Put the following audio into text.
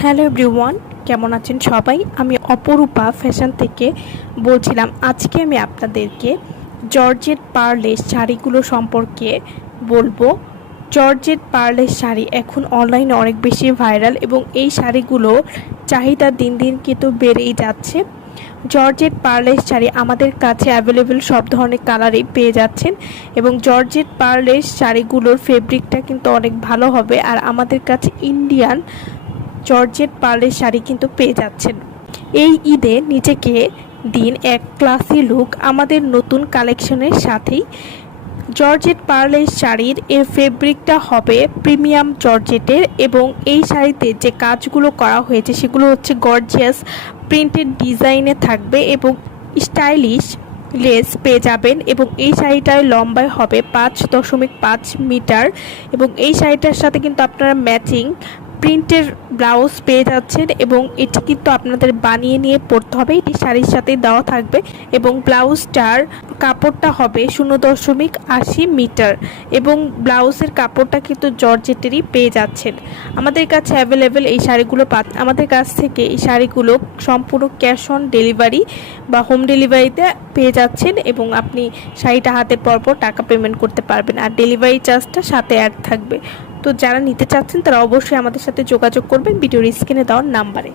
Hello everyone, কেমন আছেন সবাই? আমি অপরূপা ফ্যাশন থেকে বলছিলাম। আজকে আমি আপনাদেরকে জর্জেট পার্লের শাড়িগুলো সম্পর্কে বলবো। জর্জেট পার্লের শাড়ি এখন অনলাইনে অনেক বেশি ভাইরাল এবং এই শাড়িগুলো চাহিদা দিন দিন কিন্তু বেড়েই যাচ্ছে। জর্জেট পার্লের শাড়ি আমাদের কাছে অ্যাভেলেবেল সব ধরনের কালারেই পেয়ে যাচ্ছেন এবং জর্জেট পার্লের শাড়িগুলোর ফেব্রিকটা কিন্তু অনেক ভালো হবে। আর আমাদের কাছে ইন্ডিয়ান জর্জেট পার্লের শাড়ি কিন্তু পেয়ে যাচ্ছেন। এই ঈদে নিজেকে দিন এক ক্লাসি লুক আমাদের নতুন কালেকশনের সাথেই। জর্জেট পার্লের শাড়ির এর ফেব্রিকটা হবে প্রিমিয়াম জর্জেটের এবং এই শাড়িতে যে কাজগুলো করা হয়েছে সেগুলো হচ্ছে গর্জিয়াস প্রিন্টেড ডিজাইনে থাকবে এবং স্টাইলিশ লেস পেয়ে যাবেন এবং এই শাড়িটার লম্বায় হবে 5.5 মিটার এবং এই শাড়িটার সাথে কিন্তু আপনারা ম্যাচিং প্রিন্টের ব্লাউজ পেয়ে যাচ্ছেন এবং এটি কিন্তু আপনাদের বানিয়ে নিয়ে পরতে হবে। এটি শাড়ির সাথে দেওয়া থাকবে এবং ব্লাউজটার কাপড়টা হবে 0.80 মিটার এবং ব্লাউজের কাপড়টা কিন্তু জর্জেটেরই পেয়ে যাচ্ছেন। আমাদের কাছে অ্যাভেলেবেল এই শাড়িগুলো আমাদের কাছ থেকে এই শাড়িগুলো সম্পূর্ণ ক্যাশ অন ডেলিভারি বা হোম ডেলিভারিতে পেয়ে যাচ্ছেন এবং আপনি শাড়িটা হাতে পরপর টাকা পেমেন্ট করতে পারবেন আর ডেলিভারি চার্জটা সাথে অ্যাড থাকবে। তো যারা নিতে চাচ্ছেন তারা অবশ্যই আমাদের সাথে যোগাযোগ করবেন ভিডিওর স্ক্রিনে দেওয়ার নাম্বারে।